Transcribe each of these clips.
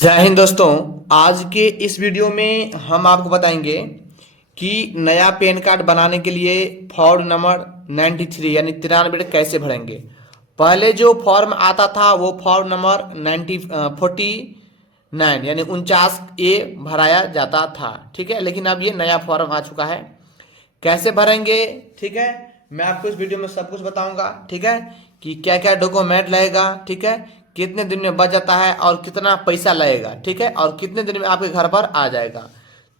जय हिंद दोस्तों। आज के इस वीडियो में हम आपको बताएंगे कि नया पैन कार्ड बनाने के लिए फॉर्म नंबर 93 यानी 93 कैसे भरेंगे। पहले जो फॉर्म आता था वो फॉर्म नंबर 49 यानी 49A भराया जाता था। ठीक है, लेकिन अब ये नया फॉर्म आ चुका है। कैसे भरेंगे, ठीक है, मैं आपको इस वीडियो में सब कुछ बताऊंगा। ठीक है, कि क्या क्या डॉक्यूमेंट लगेगा, ठीक है, कितने दिन में बच जाता है और कितना पैसा लगेगा, ठीक है, और कितने दिन में आपके घर पर आ जाएगा।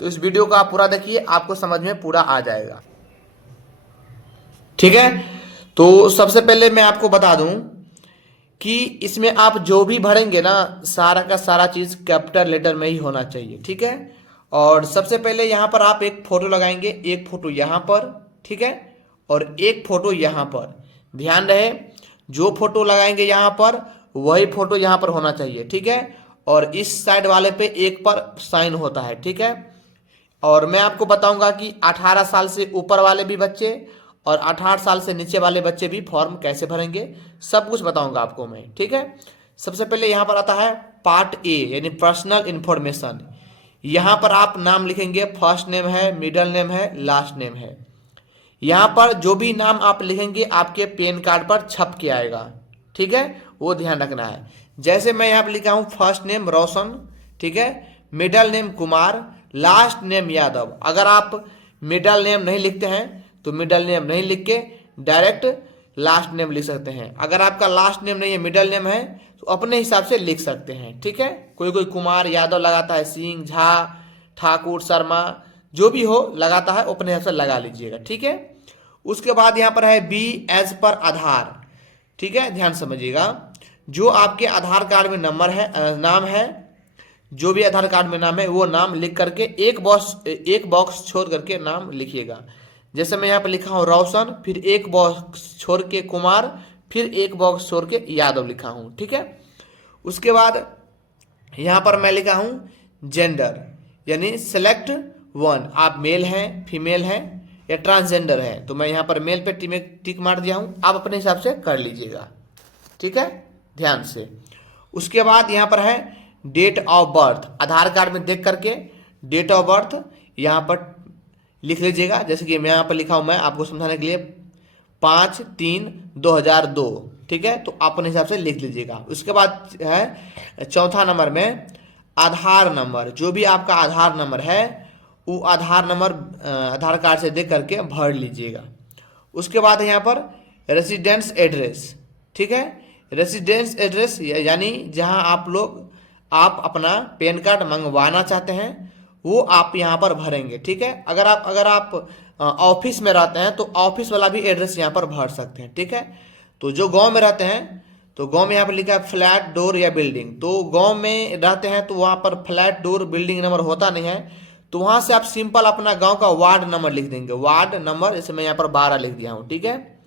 तो इस वीडियो को आप पूरा देखिए, आपको समझ में पूरा आ जाएगा। ठीक है, तो सबसे पहले मैं आपको बता दूं कि इसमें आप जो भी भरेंगे ना, सारा का सारा चीज कैपिटल लेटर में ही होना चाहिए। ठीक है, और सबसे पहले यहां पर आप एक फोटो लगाएंगे, एक फोटो यहां पर, ठीक है, और एक फोटो यहां पर। ध्यान रहे, जो फोटो लगाएंगे यहां पर वही फोटो यहां पर होना चाहिए। ठीक है, और इस साइड वाले पे एक पर साइन होता है। ठीक है, और मैं आपको बताऊंगा कि 18 साल से ऊपर वाले भी बच्चे और 18 साल से नीचे वाले बच्चे भी फॉर्म कैसे भरेंगे, सब कुछ बताऊंगा आपको मैं। ठीक है, सबसे पहले यहां पर आता है पार्ट ए यानी पर्सनल इंफॉर्मेशन। यहां पर आप नाम लिखेंगे, फर्स्ट नेम है, मिडिल नेम है, लास्ट नेम है। यहां पर जो भी नाम आप लिखेंगे आपके पैन कार्ड पर छप के आएगा। ठीक है, वो ध्यान रखना है। जैसे मैं यहां पर लिखा हूं फर्स्ट नेम रोशन, ठीक है, middle name Kumar, last name Yadav. अगर आप मिडिल नेम नहीं लिखते हैं तो मिडिल नेम नहीं लिख के डायरेक्ट लास्ट नेम लिख सकते हैं। अगर आपका लास्ट नेम नहीं है, मिडिल नेम है, तो अपने हिसाब से लिख सकते हैं। ठीक है, कोई कोई कुमार यादव लगाता है, सिंह, झा, ठाकुर, शर्मा, जो भी हो लगाता है अपने हिसाब से लगा लीजिएगा। ठीक है, उसके बाद यहां पर है बी एज पर आधार। ठीक है, ध्यान समझिएगा, जो आपके आधार कार्ड में नंबर है, नाम है, जो भी आधार कार्ड में नाम है वो नाम लिख करके एक बॉक्स छोड़ करके नाम लिखिएगा। जैसे मैं यहाँ पे लिखा हूँ रोशन, फिर एक बॉक्स छोड़ के कुमार, फिर एक बॉक्स छोड़ के यादव लिखा हूँ। ठीक है, उसके बाद यहाँ पर मैं लिखा हूँ जेंडर यानी सेलेक्ट वन। आप मेल हैं, फीमेल हैं या ट्रांसजेंडर हैं, तो मैं यहाँ पर मेल पे टिक मार दिया हूँ। आप अपने हिसाब से कर लीजिएगा। ठीक है, ध्यान से। उसके बाद यहाँ पर है date of birth. Aadhaar card में देख करके डेट ऑफ बर्थ यहाँ पर लिख लीजिएगा। जैसे कि मैं यहाँ पर लिखा हूँ, मैं आपको समझाने के लिए 5/3/2002। ठीक है, तो आप अपने हिसाब से लिख लीजिएगा। उसके बाद है चौथा नंबर में आधार नंबर। जो भी आपका आधार नंबर है वो आधार नंबर आधार कार्ड से देख करके भर लीजिएगा। उसके बाद यहाँ पर रेसिडेंस एड्रेस। ठीक है, रेसिडेंस एड्रेस यानी जहाँ आप अपना पैन कार्ड मंगवाना चाहते हैं वो आप यहाँ पर भरेंगे। ठीक है, अगर आप ऑफिस में रहते हैं तो ऑफिस वाला भी एड्रेस यहाँ पर भर सकते हैं। ठीक है, तो जो गांव में रहते हैं तो गांव में यहाँ पर लिखा है फ्लैट डोर या बिल्डिंग। तो गांव में रहते हैं तो वहाँ पर फ्लैट डोर बिल्डिंग नंबर होता नहीं है, तो वहाँ से आप सिंपल अपना गांव का वार्ड नंबर लिख देंगे। वार्ड नंबर जैसे मैं यहाँ पर 12 लिख दिया हूँ। ठीक है,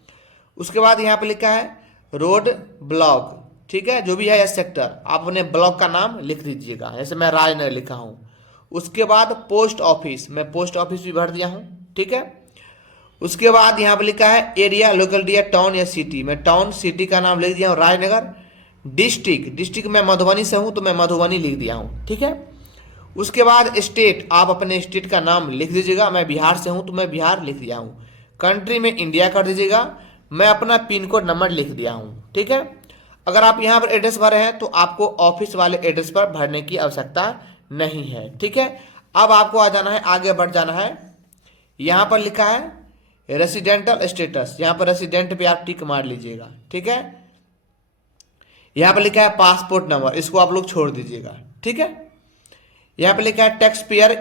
उसके बाद यहाँ पर लिखा है रोड ब्लॉक। ठीक है, जो भी है सेक्टर आप अपने ब्लॉक का नाम लिख दीजिएगा। जैसे मैं राजनगर लिखा हूँ। उसके बाद पोस्ट ऑफिस, मैं पोस्ट ऑफिस भी भर दिया हूँ। ठीक है, उसके बाद यहाँ पे लिखा है एरिया, लोकेलिटी या टाउन या सिटी। मैं टाउन सिटी का नाम लिख दिया हूँ राजनगर। डिस्ट्रिक्ट मैं मधुबनी से हूँ तो मैं मधुबनी लिख दिया हूँ। ठीक है, उसके बाद स्टेट, आप अपने स्टेट का नाम लिख दीजिएगा। मैं बिहार से हूँ तो मैं बिहार लिख दिया हूँ। कंट्री में इंडिया कर दीजिएगा। मैं अपना पिन कोड नंबर लिख दिया हूँ। ठीक है, अगर आप यहाँ पर एड्रेस भरे हैं तो आपको ऑफिस वाले एड्रेस पर भरने की आवश्यकता नहीं है। ठीक है, अब आपको आ जाना है, आगे बढ़ जाना है। यहाँ पर लिखा है रेसिडेंटल स्टेटस, यहाँ पर रेसिडेंट पे आप टिक मार लीजिएगा। ठीक है, यहाँ पर लिखा है पासपोर्ट नंबर, इसको आप लोग छोड़ दीजिएगा। ठीक है, यहाँ पे लिखा है टैक्स पेयर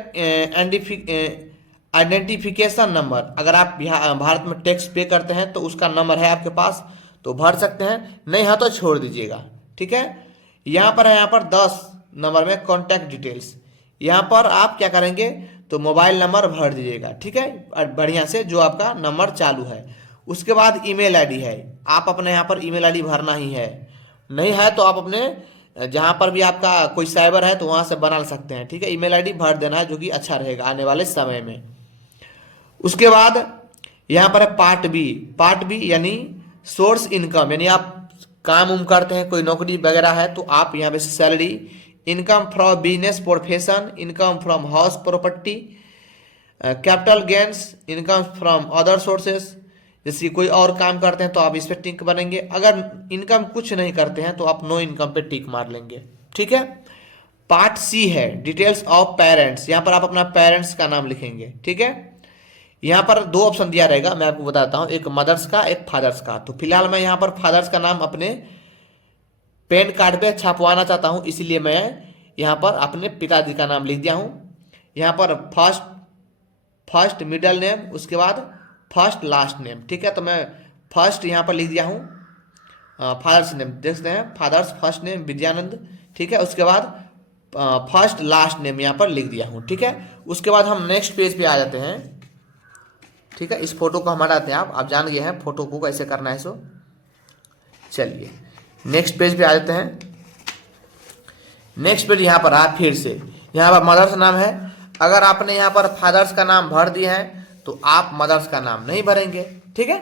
आइडेंटिफिकेशन नंबर। अगर आप भारत में टैक्स पे करते हैं तो उसका नंबर है आपके पास तो भर सकते हैं, नहीं है तो छोड़ दीजिएगा। ठीक है, यहाँ पर है, यहाँ पर 10 नंबर में कॉन्टैक्ट डिटेल्स। यहाँ पर आप क्या करेंगे तो मोबाइल नंबर भर दीजिएगा। ठीक है, और बढ़िया से जो आपका नंबर चालू है। उसके बाद ईमेल आईडी है, आप अपने यहाँ पर ईमेल आईडी भरना ही है। नहीं है तो आप अपने जहाँ पर भी आपका कोई साइबर है तो वहाँ से बना सकते हैं। ठीक है, ईमेल आईडी भर देना है, जो कि अच्छा रहेगा आने वाले समय में। उसके बाद यहाँ पर है पार्ट बी यानी सोर्स इनकम, यानी आप काम उम करते हैं, कोई नौकरी वगैरह है तो आप यहाँ पे salary income from business profession, income from house property, capital gains, income from other sources. जैसे कोई और काम करते हैं तो आप इस पर टिक मारेंगे। अगर इनकम कुछ नहीं करते हैं तो आप नो इनकम पे टिक मार लेंगे। ठीक है। पार्ट सी है डिटेल्स ऑफ पेरेंट्स। यहाँ पर आप अपना पेरेंट्स का नाम लिखेंगे। ठीक है। यहाँ पर दो ऑप्शन दिया रहेगा, मैं आपको बताता हूँ, एक मदर्स का, एक फादर्स का। तो फिलहाल मैं यहाँ पर फादर्स का नाम अपने पैन कार्ड पे छपवाना चाहता हूँ, इसलिए मैं यहाँ पर अपने पिताजी का नाम लिख दिया हूँ। यहाँ पर फर्स्ट मिडिल नेम, उसके बाद फर्स्ट लास्ट नेम। ठीक है। तो मैं फर्स्ट यहाँ पर लिख दिया हूँ फादर्स नेम, देखते हैं फादर्स फर्स्ट नेम विद्यानंद। ठीक है। उसके बाद फर्स्ट लास्ट नेम यहाँ पर लिख दिया हूँ। ठीक है। उसके बाद हम नेक्स्ट पेज पे आ जाते हैं। ठीक है। इस फोटो को हम हटाते हैं, आप जान गए हैं फोटो को कैसे करना है सो। चलिए नेक्स्ट पेज पे आ जाते हैं। नेक्स्ट पेज यहाँ पर आप फिर से यहाँ पर मदर्स नाम है। अगर आपने यहाँ पर फादर्स का नाम भर दिए हैं तो आप मदर्स का नाम नहीं भरेंगे। ठीक है।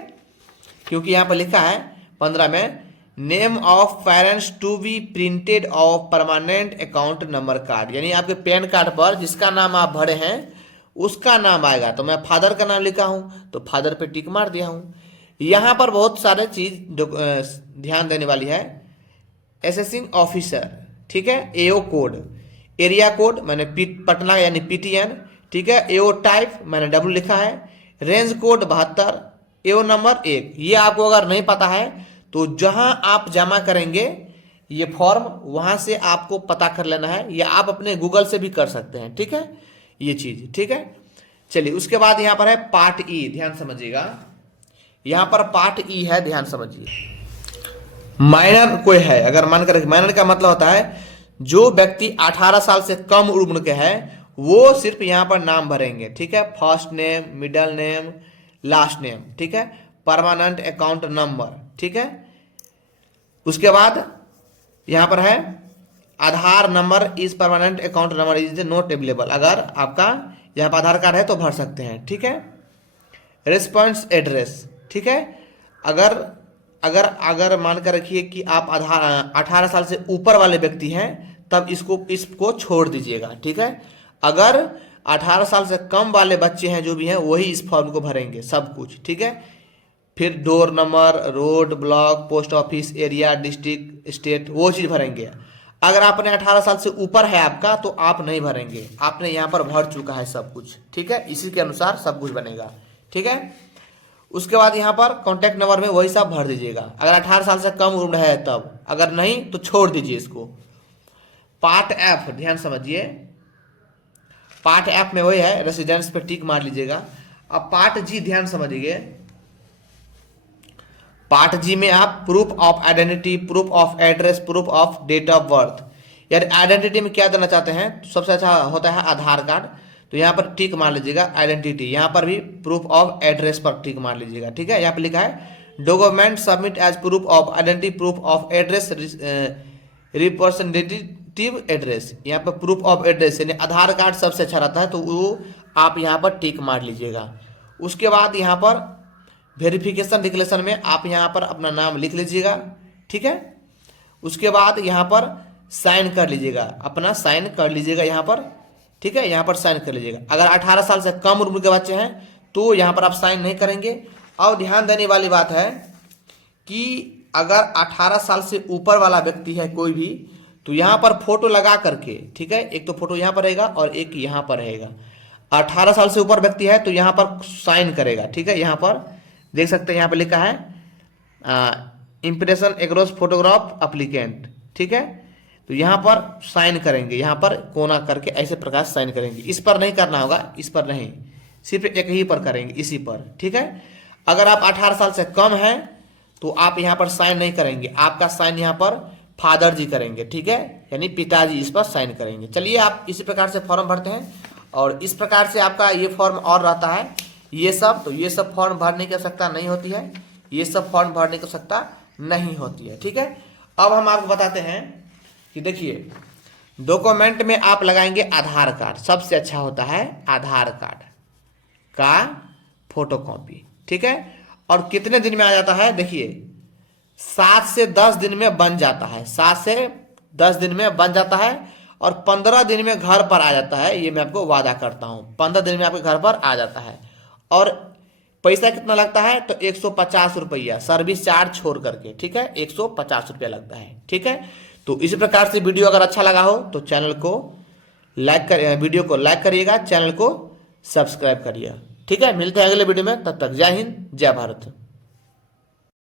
क्योंकि यहाँ पर लिखा है 15 में name of parents to be printed of permanent account number card, यानी आपके पैन कार्ड पर जिसका नाम आप भरे हैं उसका नाम आएगा। तो मैं फादर का नाम लिखा हूं तो फादर पे टिक मार दिया हूं। यहां पर बहुत सारे चीज ध्यान देने वाली है। असेसिंग ऑफिसर, ठीक है, एओ कोड, एरिया कोड मैंने पटना यानी पीटीएन। ठीक है। एओ टाइप मैंने डब्ल्यू लिखा है। रेंज कोड 72, एओ नंबर 1। ये आपको अगर नहीं पता है तो जहां आप जमा करेंगे ये फॉर्म वहां से आपको पता कर लेना है, या आप अपने गूगल से भी कर सकते हैं। ठीक है ये चीज। ठीक है। चलिए उसके बाद यहां पर है पार्ट ई, ध्यान समझिएगा। यहां पर पार्ट ई है, ध्यान समझिए। माइनर कोई है, अगर मान कर, माइनर का मतलब होता है जो व्यक्ति 18 साल से कम उम्र के है वो सिर्फ यहां पर नाम भरेंगे। ठीक है। First name, middle name, last name. ठीक है। Permanent account number. ठीक है। उसके बाद यहां पर है Aadhaar number is permanent account number is not available. अगर आपका यहां पर आधार कार्ड है तो भर सकते हैं। ठीक है। Response address. ठीक है। अगर अगर अगर मान कर रखिए कि आप 18 साल से ऊपर वाले व्यक्ति हैं तब इसको छोड़ दीजिएगा। ठीक है। अगर 18 साल से कम वाले बच्चे हैं जो भी हैं वही इस फॉर्म को भरेंगे सब कुछ। ठीक है। फिर door number, road, block, post office, area, district, state, वो चीज़ भरेंगे। अगर आपने 18 साल से ऊपर है आपका तो आप नहीं भरेंगे, आपने यहाँ पर भर चुका है सब कुछ। ठीक है। इसी के अनुसार सब कुछ बनेगा। ठीक है। उसके बाद यहाँ पर कॉन्टैक्ट नंबर में वही सब भर दीजिएगा अगर 18 साल से कम उम्र है तब, अगर नहीं तो छोड़ दीजिए इसको। पार्ट एफ, ध्यान समझिए। पार्ट एफ में वही है, रेसिडेंस पे टिक मार लीजिएगा। अब पार्ट जी ध्यान समझिए। पार्ट जी में आप proof of identity, proof of address, proof of date of birth, यानी आइडेंटिटी में क्या देना चाहते हैं तो सबसे अच्छा होता है आधार कार्ड, तो यहाँ पर टिक मार लीजिएगा आइडेंटिटी। यहाँ पर भी प्रूफ ऑफ एड्रेस पर टिक मार लीजिएगा। ठीक है। यहाँ पर लिखा है document submit as proof of identity, proof of address, representative address. यहाँ पर प्रूफ ऑफ एड्रेस यानी आधार कार्ड सबसे अच्छा रहता है तो वो आप यहाँ पर टिक मार लीजिएगा। उसके बाद यहाँ पर वेरिफिकेशन डिक्लेरेशन में आप यहाँ पर अपना नाम लिख लीजिएगा। ठीक है। उसके बाद यहाँ पर साइन कर लीजिएगा, अपना साइन कर लीजिएगा यहाँ पर। ठीक है। यहाँ पर साइन कर लीजिएगा। अगर 18 साल से कम उम्र के बच्चे हैं तो यहाँ पर आप साइन नहीं करेंगे। और ध्यान देने वाली बात है कि अगर 18 साल से ऊपर वाला व्यक्ति है कोई भी तो यहाँ पर फोटो लगा करके, ठीक है, एक तो फोटो यहाँ पर रहेगा और एक यहाँ पर रहेगा। 18 साल से ऊपर व्यक्ति है तो यहाँ पर साइन करेगा। ठीक है। यहाँ पर देख सकते हैं, यहाँ पर लिखा है इम्प्रेशन एग्रोस फोटोग्राफ अप्लीकेंट। ठीक है। तो यहाँ पर साइन करेंगे, यहाँ पर कोना करके ऐसे प्रकार साइन करेंगे। इस पर नहीं करना होगा, इस पर नहीं, सिर्फ एक ही पर करेंगे, इसी पर। ठीक है। अगर आप 18 साल से कम हैं तो आप यहाँ पर साइन नहीं करेंगे, आपका साइन यहाँ पर फादर जी करेंगे। ठीक है। यानी पिताजी इस पर साइन करेंगे। चलिए आप इसी प्रकार से फॉर्म भरते हैं और इस प्रकार से आपका ये फॉर्म और रहता है ये सब। तो ये सब फॉर्म भरने की आवश्यकता नहीं होती है, ये सब फॉर्म भरने की आवश्यकता नहीं होती है। ठीक है। अब हम आपको बताते हैं कि देखिए डॉक्यूमेंट में आप लगाएंगे आधार कार्ड, सबसे अच्छा होता है आधार कार्ड का फोटोकॉपी। ठीक है। और कितने दिन में आ जाता है, देखिए 7 से 10 दिन में बन जाता है, 7 से 10 दिन में बन जाता है। और 15 दिन में घर पर आ जाता है, ये मैं आपको वादा करता हूँ, 15 दिन में आपके घर पर आ जाता है। और पैसा कितना लगता है, तो 150 रुपया सर्विस चार्ज छोड़ करके, ठीक है, 150 रुपया लगता है, ठीक है। तो इसी प्रकार से वीडियो अगर अच्छा लगा हो तो चैनल को लाइक कर, वीडियो को लाइक करिएगा, चैनल को सब्सक्राइब करिए, ठीक है। मिलते हैं अगले वीडियो में, तब तक जय हिंद जय भारत।